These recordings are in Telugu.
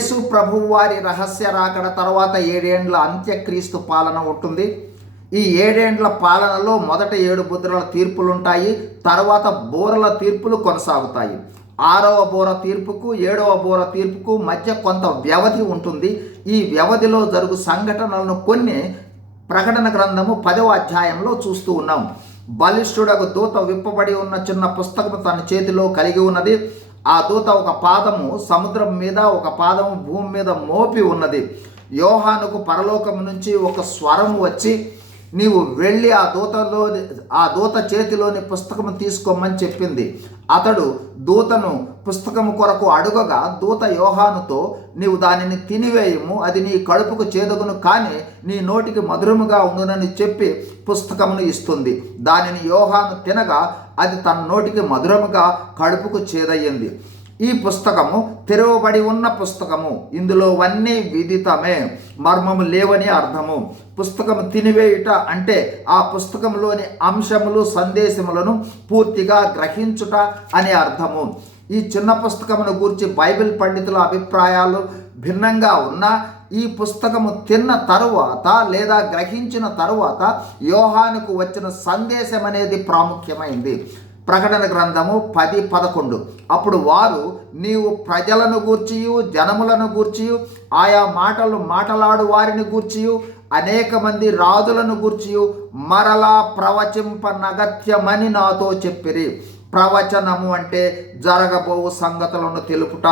యేసు ప్రభు వారి రహస్య రాకడ తర్వాత ఏడేండ్ల అంత్యక్రీస్తు పాలన ఉంటుంది ఈ ఏడేండ్ల పాలనలో మొదట ఏడు బుద్రల తీర్పులుంటాయి తర్వాత బోరల తీర్పులు కొనసాగుతాయి. ఆరవ బోర తీర్పుకు ఏడవ బోర తీర్పుకు మధ్య కొంత వ్యవధి ఉంటుంది. ఈ వ్యవధిలో జరుగు సంఘటనలను కొన్ని ప్రకటన గ్రంథము పదవ అధ్యాయంలో చూస్తూ ఉన్నాం. బలిష్ఠుడకు దూత విప్పబడి ఉన్న చిన్న పుస్తకము తన చేతిలో కలిగి ఉన్నది. ఆ దూత ఒక పాదము సముద్రం మీద ఒక పాదము భూమి మీద మోపి ఉన్నది. యోహానుకు పరలోకం నుంచి ఒక స్వరం వచ్చి నీవు వెళ్ళి ఆ దూతలో ఆ దూత చేతిలోని పుస్తకము తీసుకోమని చెప్పింది. అతడు దూతను పుస్తకము కొరకు అడుగగా దూత యోహానుతో నీవు దానిని తినివేయము అది నీ కడుపుకు చేదుగును కానీ నీ నోటికి మధురముగా ఉండునని చెప్పి పుస్తకమును ఇస్తుంది. దానిని యోహాను తినగా అది తన నోటికి మధురముగా కడుపుకు చేదయ్యింది. ఈ పుస్తకము తెరవబడి ఉన్న పుస్తకము. ఇందులోవన్నీ విదితమే. మర్మము లేవని అర్థము. పుస్తకము తినివేయుట అంటే ఆ పుస్తకంలోని అంశములు సందేశములను పూర్తిగా గ్రహించుట అనే అర్థము. ఈ చిన్న పుస్తకమును గూర్చి బైబిల్ పండితుల అభిప్రాయాలు భిన్నంగా ఉన్నా ఈ పుస్తకము తిన్న తరువాత లేదా గ్రహించిన తరువాత యోహానుకు వచ్చిన సందేశం అనేది ప్రాముఖ్యమైంది. ప్రకటన గ్రంథము పది పదకొండు. అప్పుడు వారు నీవు ప్రజలను గూర్చియు జనములను గూర్చియు ఆయా మాటలు మాటలాడు వారిని గూర్చియు అనేక మంది రాజులను గూర్చియు మరలా ప్రవచింపనగత్యమని నాతో చెప్పిరి. ప్రవచనము అంటే జరగబోవు సంగతులను తెలుపుట.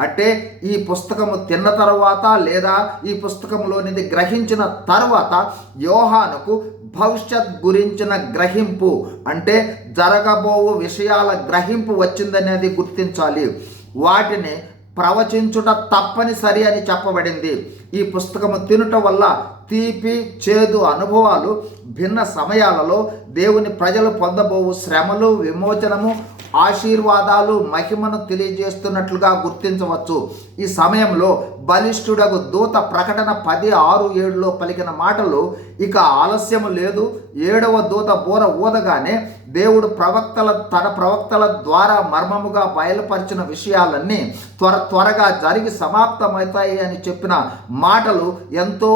అంటే ఈ పుస్తకము తిన్న తర్వాత లేదా ఈ పుస్తకంలోనిది గ్రహించిన తర్వాత యోహానుకు భవిష్యత్ గురించిన గ్రహింపు. అంటే జరగబోవు విషయాల గ్రహింపు వచ్చిందనేది గుర్తించాలి. వాటిని ప్రవచించుట తప్పనిసరి అని చెప్పబడింది. ఈ పుస్తకము తినుట వల్ల తీపి చేదు అనుభవాలు భిన్న సమయాలలో దేవుని ప్రజలు పొందబోవు శ్రమలు విమోచనము ఆశీర్వాదాలు మహిమను తెలియజేస్తున్నట్లుగా గుర్తించవచ్చు. ఈ సమయంలో బలిష్ఠుడకు దూత ప్రకటన పది ఆరు ఏడులో పలికిన మాటలు ఇక ఆలస్యం లేదు. ఏడవ దూత బోర ఊదగానే దేవుడు ప్రవక్తల తన ప్రవక్తల ద్వారా మర్మముగా బయలుపరిచిన విషయాలన్నీ త్వర త్వరగా జరిగి సమాప్తమవుతాయి అని చెప్పిన మాటలు ఎంతో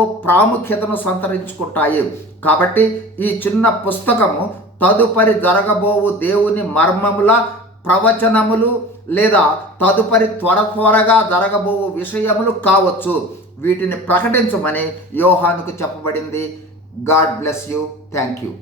ప్రాముఖ్యతను సంతరించుకుంటాయి. కాబట్టి ఈ చిన్న పుస్తకము తదుపరి జరగబోవు దేవుని మర్మముల ప్రవచనములు లేదా తదుపరి త్వర త్వరగా జరగబోవు విషయములు కావచ్చు. వీటిని ప్రకటించమని యోహానుకు చెప్పబడింది. God bless you. Thank you.